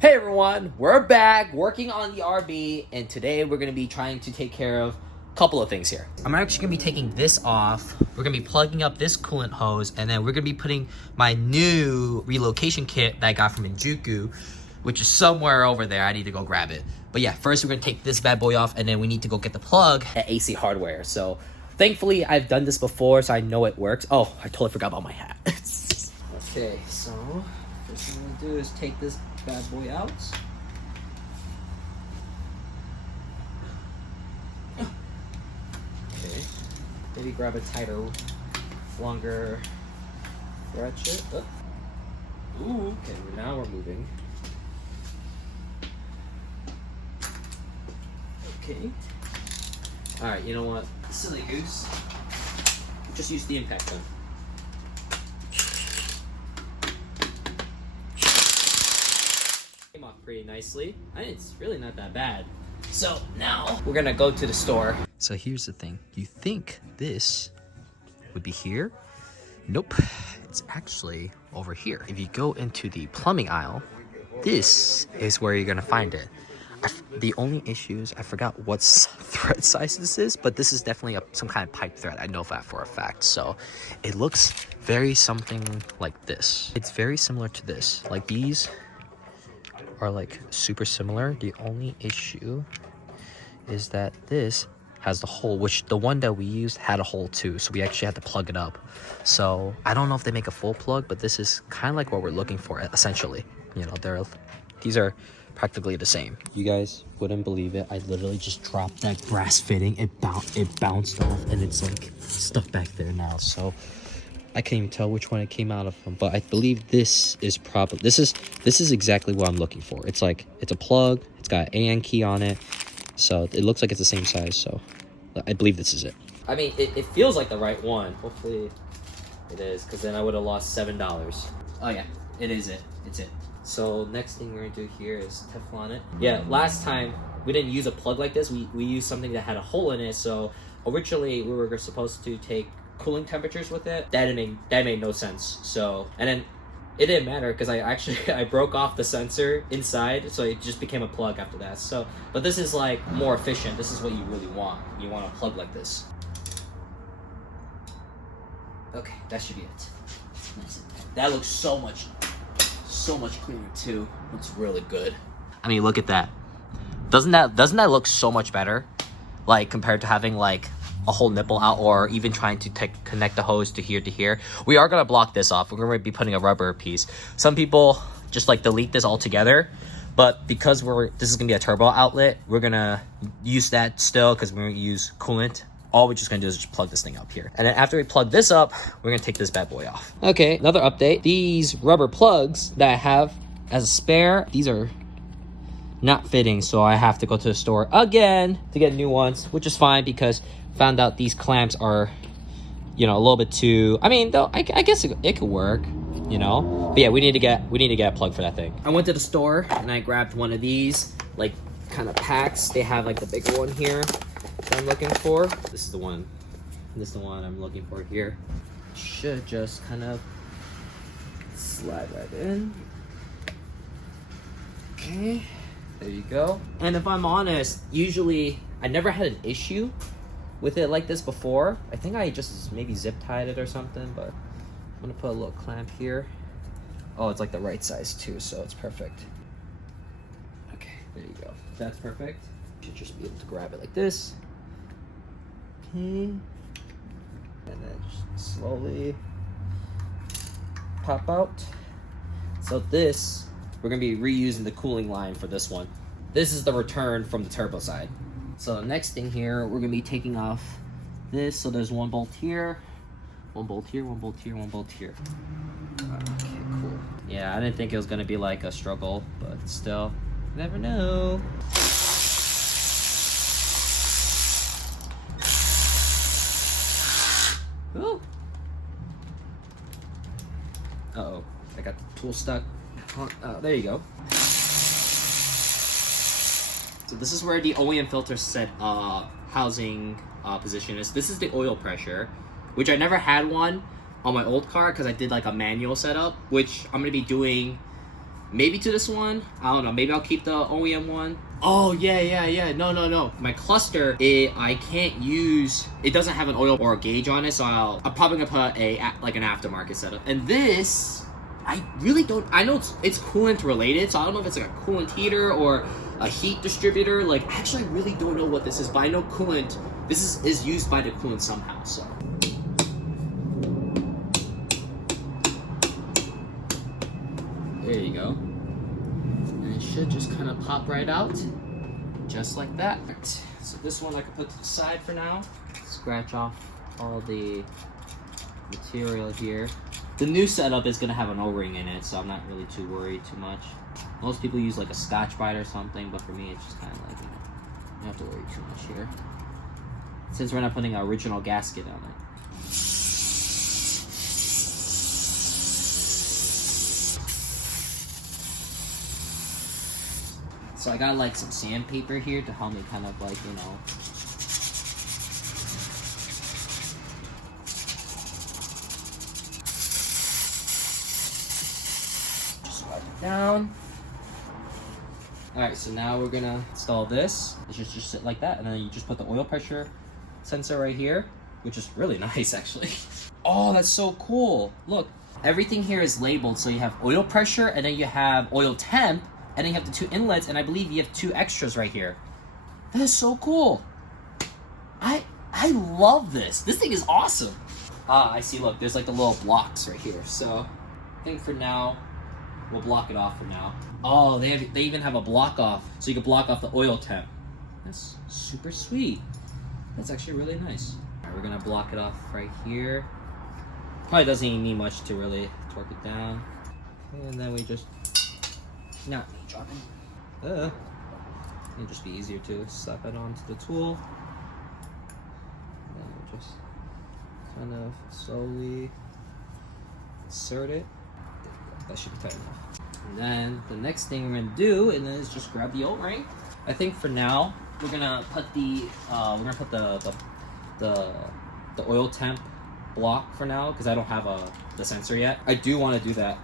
Hey everyone, we're back working on the RB, and today we're going to be trying to take care of a couple of things here. I'm actually going to be taking this off. We're going to be plugging up this coolant hose, and then we're going to be putting my new relocation kit that I got from Injuku, which is somewhere over there. I need to go grab it. But yeah, first we're going to take this bad boy off, and then we need to go get the plug at AC Hardware. So thankfully I've done this before, so I know it works. Oh, I totally forgot about my hat. Okay, so first thing I'm going to do is take this bad boy out. Okay, maybe grab a tighter, longer ratchet. Oh. Ooh, okay, now we're moving. Okay. Alright, you know what? Silly goose. Just use the impact gun. Came off pretty nicely. It's really not that bad. So now we're gonna go to the store. So here's the thing. You think this would be here? Nope. It's actually over here. If you go into the plumbing aisle, this is where you're gonna find it. The only issue is I forgot what thread size this is, but this is definitely some kind of pipe thread. I know that for a fact. So it looks very something like this. It's very similar to this. Like these are like super similar. The only issue is that this has the hole, which the one that we used had a hole too, so we actually had to plug it up. So I don't know if they make a full plug, but this is kind of like what we're looking for essentially. You know, these are practically the same. You guys wouldn't believe it, I literally just dropped that brass fitting. It bounced off, and it's like stuck back there now, so I can't even tell which one it came out of from, but I believe this is probably this is exactly what I'm looking for. It's like it's a plug, it's got an AN key on it, so it looks like it's the same size. So I believe this is it. I mean, it feels like the right one. Hopefully it is, because then I would have lost $7. Oh yeah, it is it. It's it. So next thing we're gonna do here is Teflon it. Yeah, last time we didn't use a plug like this. We used something that had a hole in it. So originally we were supposed to take cooling temperatures with it. That made no sense. So, and then it didn't matter because I broke off the sensor inside, so it just became a plug after that. So, but this is like more efficient. This is what you really want. You want a plug like this. Okay, that should be it. That looks so much cleaner too. Looks really good. I mean, look at that. Doesn't that look so much better? Like compared to having like a whole nipple out, or even trying to connect the hose to here to here. We are gonna block this off. We're gonna be putting a rubber piece. Some people just like delete this altogether, but because this is gonna be a turbo outlet, we're gonna use that still because we're gonna use coolant. All we're just gonna do is just plug this thing up here. And then after we plug this up, we're gonna take this bad boy off. Okay, another update. These rubber plugs that I have as a spare, these are not fitting, so I have to go to the store again to get new ones, which is fine because found out these clamps are, you know, a little bit too, I mean, though I guess it could work, you know. But yeah, we need to get a plug for that thing. I went to the store and I grabbed one of these like kind of packs. They have like the bigger one here that I'm looking for. This is the one I'm looking for here. Should just kind of slide right in. Okay, there you go. And if I'm honest, usually I never had an issue with it like this before. I think I just maybe zip tied it or something, but I'm gonna put a little clamp here. Oh, it's like the right size too, so it's perfect. Okay, there you go. That's perfect. Should just be able to grab it like this. Okay. And then just slowly pop out. So this, we're gonna be reusing the cooling line for this one. This is the return from the turbo side. So the next thing here, we're gonna be taking off this. So there's one bolt here, one bolt here, one bolt here, one bolt here. Okay, cool. Yeah, I didn't think it was gonna be like a struggle, but still, you never know. Ooh. Uh-oh, I got the tool stuck. There you go. So this is where the OEM filter set housing position is. This is the oil pressure, which I never had one on my old car because I did like a manual setup, which I'm gonna be doing maybe to this one. I don't know. Maybe I'll keep the OEM one. Oh, yeah. No. My cluster, I can't use... It doesn't have an oil or a gauge on it, so I'm probably going to put like an aftermarket setup. And this, I really don't... I know it's coolant related, so I don't know if it's like a coolant heater or a heat distributor. Like, actually, I really don't know what this is, but I know coolant... This is used by the coolant somehow, so... There you go. And it should just kind of pop right out. Just like that. So this one I can put to the side for now. Scratch off all the material here. The new setup is going to have an O-ring in it, so I'm not really too worried too much. Most people use like a Scotch Brite or something, but for me it's just kind of like, you know, you don't have to worry too much here. Since we're not putting an original gasket on it. So I got like some sandpaper here to help me kind of like, you know. Just wipe it down. Alright, so now we're gonna install this. It should just sit like that, and then you just put the oil pressure sensor right here, which is really nice actually. Oh, that's so cool. Look, everything here is labeled, so you have oil pressure, and then you have oil temp, and then you have the 2 inlets, and I believe you have 2 extras right here. That is so cool. I love this. This thing is awesome. Ah, I see, look, there's like the little blocks right here. So I think for now, we'll block it off for now. Oh, they even have a block off, so you can block off the oil temp. That's super sweet. That's actually really nice. All right, we're gonna block it off right here. Probably doesn't even need much to really torque it down. And then we just, not me dropping. It'd just be easier to slap it onto the tool. And then we just kind of slowly insert it. There we go. That should be tight enough. And then the next thing we're gonna do is just grab the O-ring. I think for now we're gonna put the the oil temp block for now because I don't have the sensor yet. I do want to do that.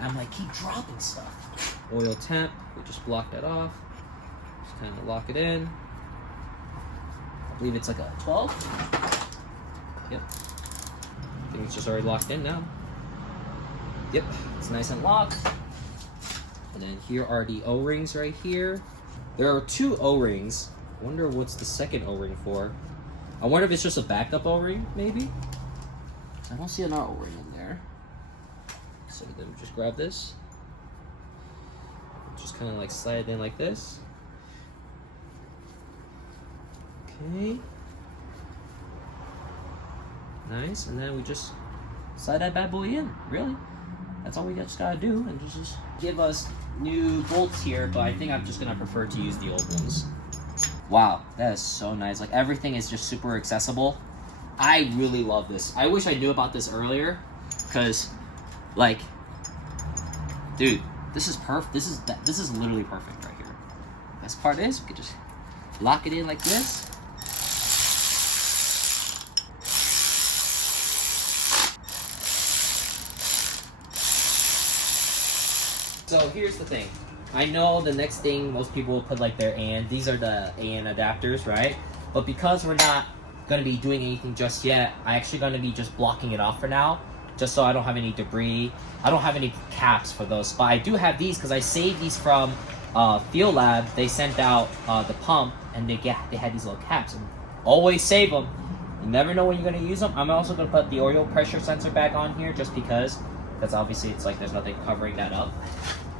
I'm like keep dropping stuff. Oil temp. We just block that off. Just kind of lock it in. I believe it's like a 12. Yep. I think it's just already locked in now. Yep, it's nice and locked. And then here are the O-rings right here. There are 2 O-rings. I wonder what's the second O-ring for. I wonder if it's just a backup O-ring, maybe? I don't see another O-ring in there. So then we just grab this. Just kind of like slide it in like this. Okay. Nice, and then we just slide that bad boy in, really. That's all we just gotta do, and just give us new bolts here, but I think I'm just gonna prefer to use the old ones. Wow, that is so nice. Like everything is just super accessible. I really love this. I wish I knew about this earlier, because like, dude, this is perfect. This is literally perfect right here. Best part is we could just lock it in like this. So here's the thing. I know the next thing most people will put like their AN. These are the AN adapters, right? But because we're not going to be doing anything just yet, I'm actually going to be just blocking it off for now, just so I don't have any debris. I don't have any caps for those, but I do have these because I saved these from Field Lab. They sent out the pump, and they had these little caps. And always save them. You never know when you're going to use them. I'm also going to put the oil pressure sensor back on here just because. That's obviously, it's like there's nothing covering that up.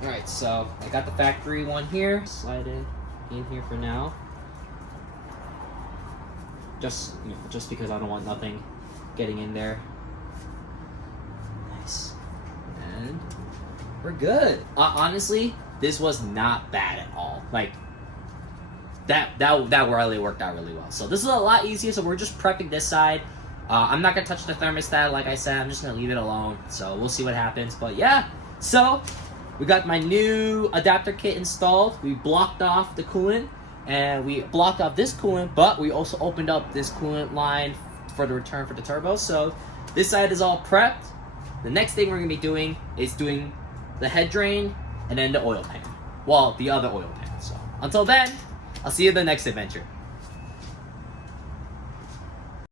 Alright, so I got the factory one here. Slide it in here for now. Just because I don't want nothing getting in there. Nice. And we're good. Honestly, this was not bad at all. Like, that really worked out really well. So this is a lot easier, so we're just prepping this side. I'm not going to touch the thermostat, like I said. I'm just going to leave it alone. So we'll see what happens. But yeah, so we got my new adapter kit installed. We blocked off the coolant, and we blocked off this coolant, but we also opened up this coolant line for the return for the turbo. So this side is all prepped. The next thing we're going to be doing is doing the head drain, and then the oil pan. Well, the other oil pan. So until then, I'll see you in the next adventure.